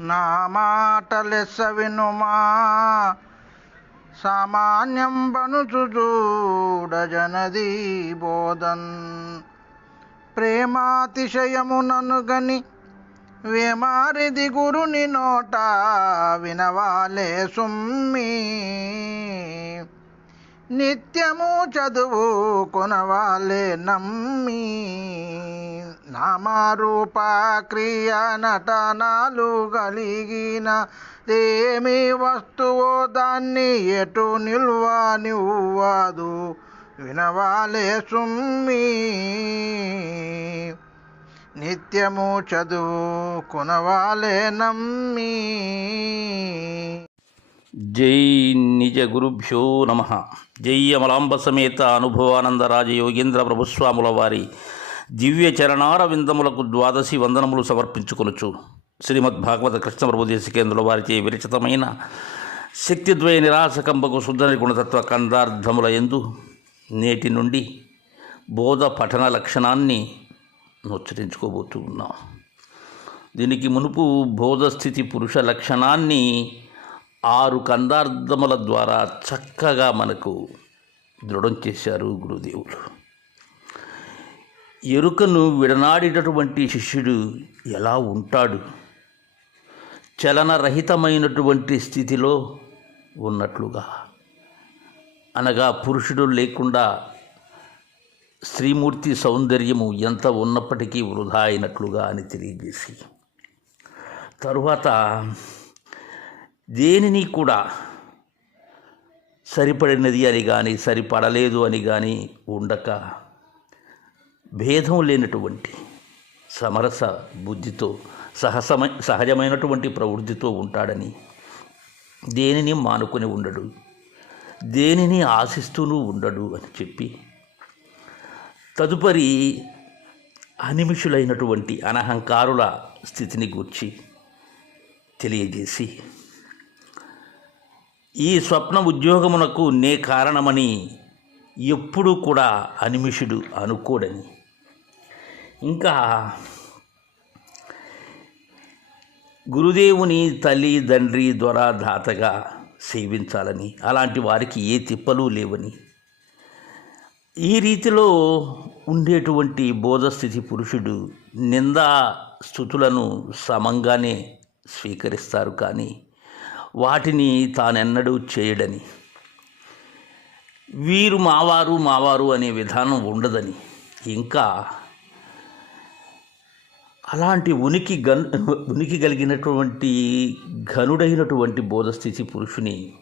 నా మాటలెస్స వినుమా సామాన్యం బనుచు చూడ బోధన్. ప్రేమాతిశయము ననుగని వేమారిది గురుని నోట వినవాలే సుమ్మి. నిత్యము చదువు కొనవాలే నమ్మి. నామరూప క్రియ నటనాలు కలిగిన దేమి వస్తువో దాన్ని ఎటు నిల్వ నివ్వదు. వినవాలే సుమ్మి. నిత్యము చదువు కొనవాలే నమ్మి. జై నిజ గురుభ్యో నమ. జై అమలాంబ సమేత అనుభవానంద రాజయోగేంద్ర ప్రభుస్వాముల వారి దివ్య చరణార విందములకు ద్వాదశి వందనములు సమర్పించుకొనుచు. శ్రీమద్ భాగవత కృష్ణ ప్రభుదేశికేంద్రుల వారిచే విరచితమైన శక్తిద్వయ నిరాశకంబకు శుద్ధని గుణతత్వ కందార్థముల ఎందు నేటి నుండి బోధ పఠన లక్షణాన్ని ఉచ్చరించుకోబోతూ ఉన్నాం. దీనికి మునుపు బోధస్థితి పురుష లక్షణాన్ని ఆరు కందార్థముల ద్వారా చక్కగా మనకు దృఢం చేశారు గురుదేవులు. ఎరుకను విడనాడినటువంటి శిష్యుడు ఎలా ఉంటాడు? చలనరహితమైనటువంటి స్థితిలో ఉన్నట్లుగా. అనగా పురుషుడు లేకుండా స్త్రీమూర్తి సౌందర్యము ఎంత ఉన్నప్పటికీ వృధా అయినట్లుగా అని తెలియజేసి. తరువాత దేనిని కూడా సరిపడినది అని కానీ సరిపడలేదు అని కానీ ఉండక భేదం లేనటువంటి సమరస బుద్ధితో సహసమ సహజమైనటువంటి ప్రవృత్తితో ఉంటాడని దేనిని మానుకొని ఉండడు దేనిని ఆశిస్తూనూ ఉండడు అని చెప్పి తదుపరి అనిమిషులైనటువంటి అనహంకారుల స్థితిని గూర్చి తెలియజేసి ఈ స్వప్న ఉద్యోగమునకు నే కారణమని ఎప్పుడూ కూడా అనిమిషుడు అనుకోడని ఇంకా గురుదేవుని తల్లి తండ్రి ద్వారా దాతగా సేవించాలని అలాంటి వారికి ఏ తిప్పలు లేవని. ఈ రీతిలో ఉండేటువంటి బోధస్థితి పురుషుడు నిందా స్థుతులను సమంగానే స్వీకరిస్తారు కానీ వాటిని తానెన్నడూ చేయడని. వీరు మావారు మావారు అనే విధానం ఉండదని. ఇంకా అలాంటి ఉనికి గన్ ఉనికి కలిగినటువంటి ఘనుడైనటువంటి బోధస్థితి పురుషుని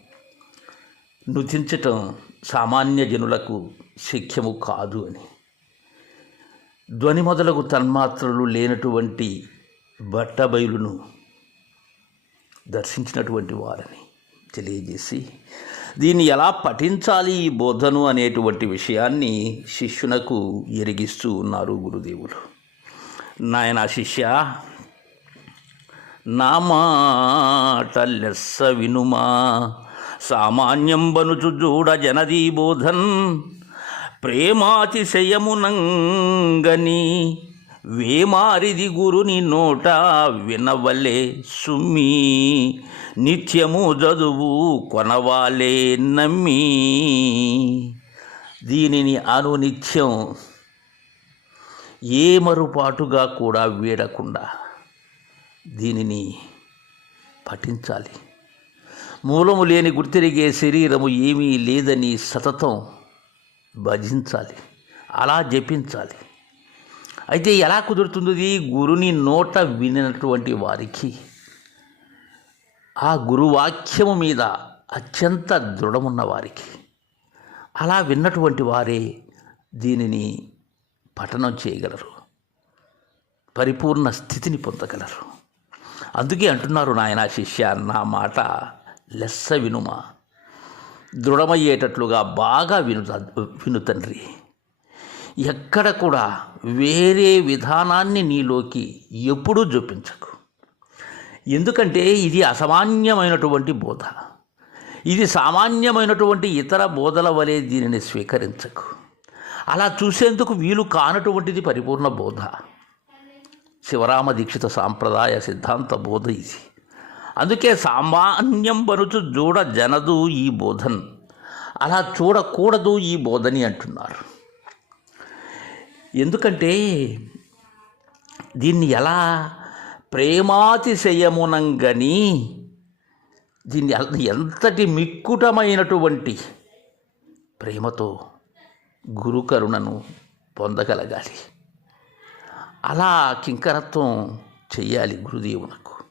నుతించటం సామాన్య జనులకు శక్యము కాదు అని. ధ్వని మొదలగు తన్మాత్రలు లేనటువంటి బట్టబయలును దర్శించినటువంటి వారని తెలియజేసి దీన్ని ఎలా పఠించాలి ఈ బోధను అనేటువంటి విషయాన్ని శిష్యునకు ఎరిగిస్తూ ఉన్నారు గురుదేవులు. నాయన శిష్య నా మాట లెస్స వినుమా సామాన్యం బనుచు చూడ జనదీ బోధన్ ప్రేమాతిశయమునంగని. వేమారిది గురుని నోట వినవలే సుమ్మి నిత్యము చదువు కొనవాలే నమ్మి. దీనిని అనునిత్యం ఏ మరుపాటుగా కూడా వీడకుండా దీనిని పఠించాలి. మూలము లేని గుర్తిరిగే శరీరము ఏమీ లేదని సతతం భజించాలి. అలా జపించాలి. అయితే ఎలా కుదురుతుంది గురుని నోట వినినటువంటి వారికి ఆ గురువాక్యము మీద అత్యంత దృఢమున్న వారికి. అలా విన్నటువంటి వారే దీనిని పఠనం చేయగలరు. పరిపూర్ణ స్థితిని పొందగలరు. అందుకే అంటున్నారు నాయన శిష్య నా మాట లెస్స వినుమా. దృఢమయ్యేటట్లుగా బాగా విను విను తండ్రి. ఎక్కడ కూడా వేరే విధానాన్ని నీలోకి ఎప్పుడూ చూపించకు ఎందుకంటే ఇది అసామాన్యమైనటువంటి బోధ. ఇది సామాన్యమైనటువంటి ఇతర బోధల వలె దీనిని స్వీకరించకు. అలా చూసేందుకు వీలు కానటువంటిది పరిపూర్ణ బోధ. శివరామ దీక్షిత సాంప్రదాయ సిద్ధాంత బోధ ఇది. అందుకే సామాన్యం బరుచు చూడ జనదు ఈ బోధన్. అలా చూడకూడదు ఈ బోధని అంటున్నారు. ఎందుకంటే దీన్ని ఎలా ప్రేమాతిశయమునంగని దీన్ని ఎంతటి మిక్కుటమైనటువంటి ప్రేమతో గురుకరుణను పొందగలగాలి. అలా కింకరత్వం చెయ్యాలి గురుదేవునకు.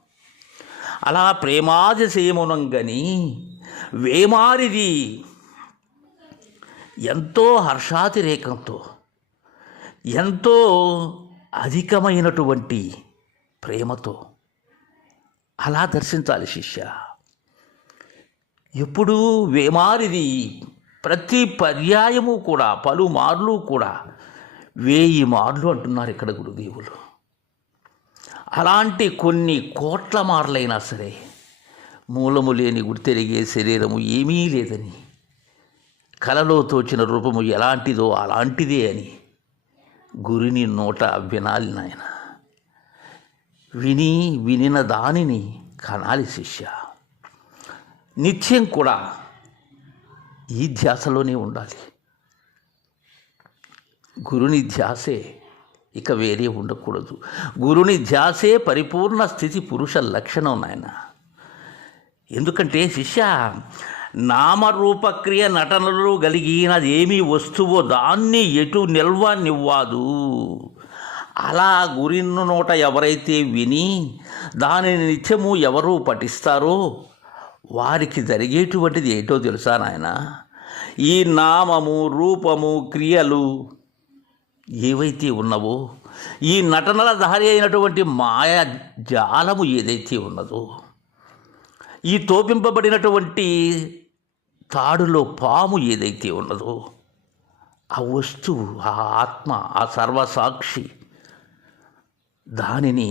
అలా ప్రేమాదిశయమునంగని వేమారిది ఎంతో హర్షాతిరేకంతో ఎంతో అధికమైనటువంటి ప్రేమతో అలా దర్శించాలి శిష్య. ఎప్పుడూ వేమారిది ప్రతి పర్యాయము కూడా పలుమార్లు కూడా వేయి మార్లు అంటున్నారు ఇక్కడ గురుదేవులు. అలాంటి కొన్ని కోట్ల మార్లైనా సరే మూలము లేని గుర్తెరిగే శరీరము ఏమీ లేదని కలలో తోచిన రూపము ఎలాంటిదో అలాంటిదే అని గురిని నోట వినాలి నాయన. విని వినిన దానిని కనాలి శిష్య. నిత్యం కూడా ఈ ధ్యాసలోనే ఉండాలి. గురుని ధ్యాసే ఇక వేరే ఉండకూడదు. గురుని ధ్యాసే పరిపూర్ణ స్థితి పురుష లక్షణం నాయన. ఎందుకంటే శిష్య నామరూపక్రియ నటనలు కలిగినది ఏమీ వస్తువో దాన్ని ఎటు నిల్వనివ్వదు. అలా గురిన్న నోట ఎవరైతే విని దానిని నిత్యము ఎవరు పఠిస్తారో వారికి జరిగేటువంటిది ఏంటో తెలుసా నాయన? ఈ నామము రూపము క్రియలు ఏవైతే ఉన్నవో ఈ నటనల దారి అయినటువంటి మాయా జాలము ఏదైతే ఉన్నదో ఈ తోపింపబడినటువంటి తాడులో పాము ఏదైతే ఉన్నదో ఆ వస్తువు ఆ ఆత్మ ఆ సర్వసాక్షి దానిని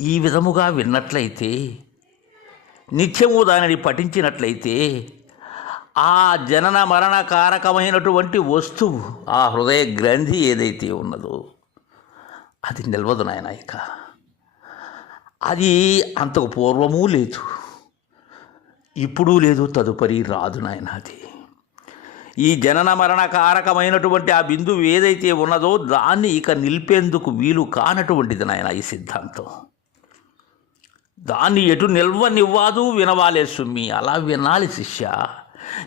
ఈ విధముగా విన్నట్లయితే నిత్యము దానిని పఠించినట్లయితే ఆ జనన మరణ కారకమైనటువంటి వస్తువు ఆ హృదయ గ్రంథి ఏదైతే ఉన్నదో అది నిల్వదు నాయన ఇక. అది అంతకు పూర్వము లేదు. ఇప్పుడు లేదు తదుపరి రాదు నాయన అది. ఈ జనన మరణ కారకమైనటువంటి ఆ బిందువు ఏదైతే ఉన్నదో దాన్ని ఇక నిలిపేందుకు వీలు కానటువంటిది నాయన ఈ సిద్ధాంతం. దాన్ని ఎటు నిల్వనివ్వాదు వినవాలే సుమ్మి అలా వినాలి శిష్య.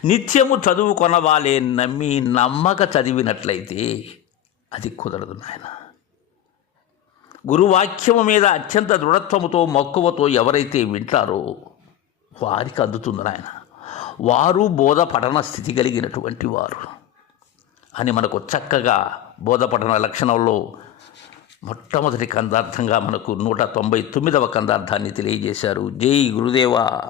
నిత్యము చదువు కొనవాలే నమ్మి నమ్మక చదివినట్లయితే అది కుదరదు నాయన. గురువాక్యము మీద అత్యంత దృఢత్వముతో మక్కువతో ఎవరైతే వింటారో వారికి అందుతుంది నాయన. వారు బోధ పఠన స్థితి కలిగినటువంటి వారు. అని మనకు చక్కగా బోధపఠన లక్షణంలో మొట్టమొదటి కందార్థంగా మనకు నూట తొంభై తొమ్మిదవ కందార్థాన్ని తెలియజేశారు. జై గురుదేవా.